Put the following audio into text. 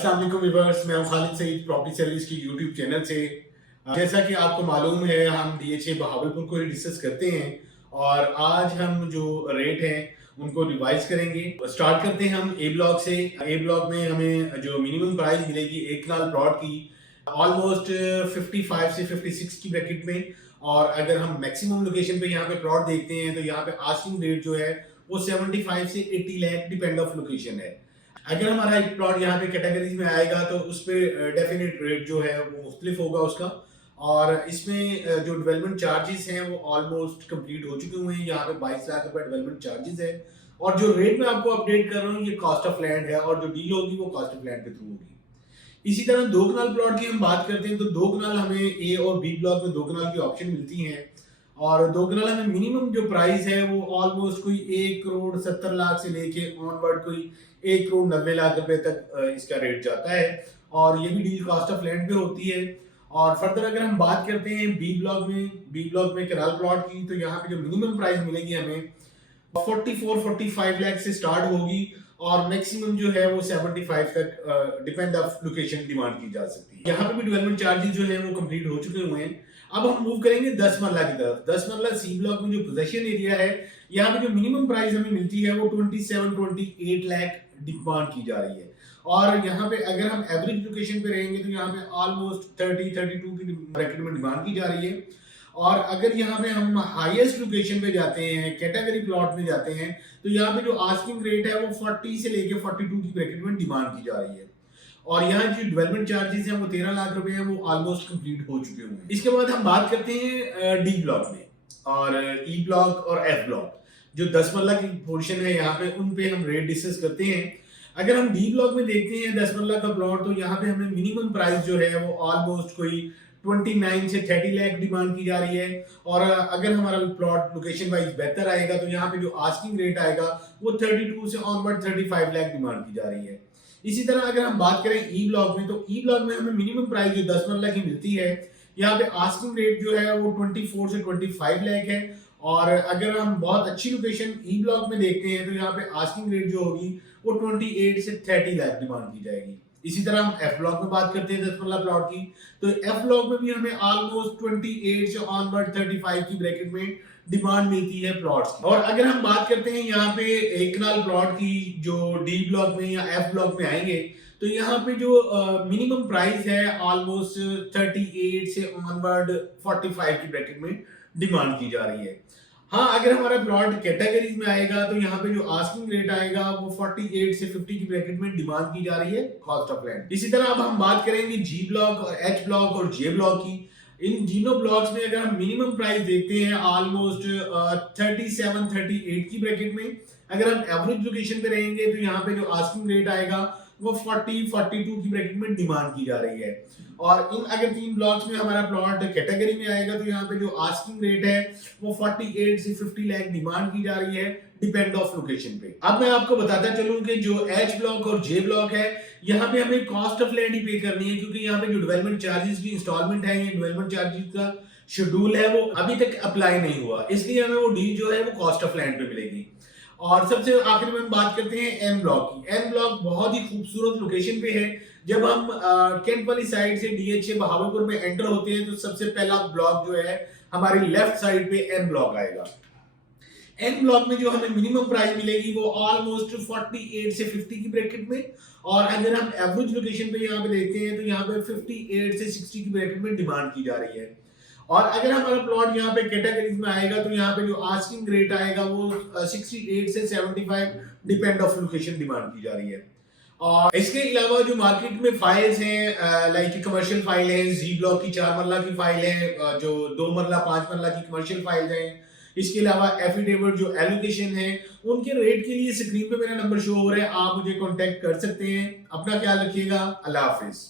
अस्सलाम वालेकुम व्यूअर्स, मैं हूं खालिद सईद प्रॉपर्टी सर्विस की यूट्यूब चैनल से। जैसा कि आपको मालूम है, हम डीएचए बहावलपुर को ही डिस्कस करते हैं और आज हम जो रेट हैं उनको रिवाइज करेंगे। स्टार्ट करते हैं हम ए ब्लॉक से। ए ब्लॉक में हमें जो मिनिमम प्राइस मिलेगी एक कनाल प्लॉट की ऑलमोस्ट 55 से 56 की ब्रैकेट में, और अगर हम मैक्सिमम लोकेशन पे यहाँ पे प्लॉट देखते हैं तो यहाँ पे आस्किंग रेट जो है वो 75 से 80 लाख डिपेंड ऑफ लोकेशन है। अगर हमारा एक प्लॉट यहाँ पे कैटेगरीज में आएगा तो उस पर डेफिनेट रेट जो है वो मुख्तलिफ होगा उसका, और इसमें जो डेवलपमेंट चार्जेस हैं वो ऑलमोस्ट कंप्लीट हो चुके हुए हैं। यहाँ पे 22 लाख रुपए डेवलपमेंट चार्जेस है, और जो रेट मैं आपको अपडेट कर रहा हूँ ये कॉस्ट ऑफ लैंड है, और जो डील होगी वो कॉस्ट ऑफ लैंड के थ्रू होगी। इसी तरह दो कनाल प्लॉट की हम बात करते हैं तो दो कनाल हमें ए और बी ब्लॉक में दो कनाल की ऑप्शन मिलती हैं, और दो कनाल हमें मिनिमम जो प्राइस है वो ऑलमोस्ट कोई 1 करोड़ 70 लाख से लेके ऑनवर्ड कोई 1 करोड़ 90 लाख रुपए तक इसका रेट जाता है, और ये भी डील कॉस्ट ऑफ लैंड पे होती है। और फर्दर अगर हम बात करते हैं बी ब्लॉक में कनाल प्लॉट की, तो यहाँ पे जो मिनिमम प्राइस मिलेगी हमें 44-45 लाख से स्टार्ट होगी, और मैक्सिमम जो है वो 75 तक डिपेंड ऑफ लोकेशन डिमांड की जा सकती है। यहाँ पे भी डेवलपमेंट चार्जेस जो है वो कंप्लीट हो चुके हुए हैं। अब हम मूव करेंगे 10 मरला की तरफ। 10 मरला सी ब्लॉक में जो पोजेशन एरिया है, यहाँ पे जो मिनिमम प्राइस हमें मिलती है वो 27-28 लाख डिमांड की जा रही है, और यहाँ पे अगर हम एवरेज लोकेशन पे रहेंगे तो यहाँ पे ऑलमोस्ट 30-32 की ब्रैकेट में डिमांड की जा रही है। और अगर यहाँ पे हम हाईएस्ट लोकेशन पे जाते हैं, कैटेगरी प्लॉट में जाते हैं, तो यहाँ पे जो आस्किंग रेट है वो 40 से लेके 42 की ब्रैकेट में डिमांड की जा रही है, और यहाँ जो डेवलपमेंट चार्जेस हैं वो 13 लाख रुपए हैं, वो ऑलमोस्ट कंप्लीट हो चुके हुए हैं। इसके बाद हम बात करते हैं डी ब्लॉक में, और ई ब्लॉक और एफ ब्लॉक जो 10 मरला की पोर्शन है यहाँ पे, उन पे हम रेट डिस्कस करते हैं। अगर हम डी ब्लॉक में देखते हैं 10 मरला का प्लॉट, तो यहाँ पे हमें मिनिमम प्राइस जो है वो ऑलमोस्ट कोई 29 से 30 लाख डिमांड की जा रही है, और अगर हमारा प्लॉट लोकेशन वाइज बेहतर आएगा तो यहाँ पे जो आस्किंग रेट आएगा वो 32 से ऑनवर्ड 35 लाख डिमांड की जा रही है। इसी तरह अगर हम बात करें ई ब्लॉक में, तो ई ब्लॉक में हमें मिनिमम प्राइस जो 10 मरला की मिलती है, यहाँ पे आस्किंग रेट जो है वो 24 से 25 लाख है, और अगर हम बहुत अच्छी लोकेशन ई ब्लॉक में देखते हैं तो यहाँ पे आस्किंग रेट जो होगी वो 28 से 30 लाख डिमांड की जाएगी। इसी तरह हम एफ ब्लॉक में बात करते हैं 10 मरला प्लॉट की, तो एफ ब्लॉक में भी हमें ऑलमोस्ट 28 से ऑनवर्ड 35 की ब्रैकेट में डिमांड मिलती है प्लॉट्स की। और अगर हम बात करते हैं यहाँ पे एक कनाल प्लॉट की जो डी ब्लॉक में या एफ ब्लॉक में आएंगे, तो यहाँ पे जो मिनिमम प्राइस है ऑलमोस्ट 38 से ऑनवर्ड 45 की ब्रैकेट में डिमांड की जा रही है। हाँ, अगर हमारा प्लॉट कैटेगरीज में आएगा तो यहाँ पे जो आस्किंग रेट आएगा वो 48 से 50 की ब्रैकेट में डिमांड की जा रही है कॉस्ट ऑफ लैंड। इसी तरह अब हम बात करेंगे जी ब्लॉक और एच ब्लॉक और जे ब्लॉक की। इन तीनों ब्लॉक्स में अगर हम मिनिमम प्राइस देखते हैं ऑलमोस्ट 37-38 की ब्रैकेट में, अगर हम एवरेज लोकेशन पे रहेंगे तो यहाँ पे जो आस्किंग रेट आएगा वो 40-42 की ब्रैकेट में डिमांड की जा रही है। और इन अगर तीन ब्लॉक्स में हमारा प्लॉट कैटेगरी में आएगा तो यहाँ पे जो आस्किंग रेट है वो 48 से 50 लाख डिमांड की जा रही है डिपेंड ऑफ लोकेशन पे। अब मैं आपको बताता चलूं कि जो एच ब्लॉक और जे ब्लॉक है, यहाँ पे हमें कॉस्ट ऑफ लैंड ही पे करनी है, क्योंकि यहाँ पे जो डेवलपमेंट चार्जेस की इंस्टॉलमेंट है, ये डेवलपमेंट चार्जेस का शेड्यूल है वो अभी तक अप्लाई नहीं हुआ, इसलिए हमें वो डील जो है वो कॉस्ट ऑफ लैंड पे मिलेगी। और सबसे आखिर में हम बात करते हैं एन ब्लॉक की। एन ब्लॉक बहुत ही खूबसूरत लोकेशन पे है। जब हम कैंट वाली साइड से डीएचए बहावलपुर में एंटर होते हैं तो सबसे पहला ब्लॉक जो है हमारी लेफ्ट साइड पे एन ब्लॉक आएगा। एन ब्लॉक में जो हमें मिनिमम प्राइस मिलेगी वो ऑलमोस्ट 48 से 50 की ब्रैकेट में, और अगर हम एवरेज लोकेशन पे यहाँ पे देखते हैं तो यहाँ पे 58 से 60 की ब्रैकेट में डिमांड की जा रही है। और अगर हमारा प्लॉट यहाँ पे कैटेगरीज में आएगा तो यहाँ पे जो आस्किंग रेट आएगा वो 68 से 75 डिपेंड ऑफ लोकेशन डिमांड की जा रही है। और इसके अलावा जो मार्केट में फाइल्स हैं लाइक कमर्शियल फाइल है, जी ब्लॉक की 4 मरला की फाइल है, जो 2 मरला 5 मरला की कमर्शियल फाइल हैं, इसके अलावा एफिडेविट जो एलोकेशन है, उनके रेट के लिए स्क्रीन पे मेरा नंबर शो हो रहा है, आप मुझे कॉन्टेक्ट कर सकते हैं। अपना ख्याल रखिएगा। अल्लाह हाफिज।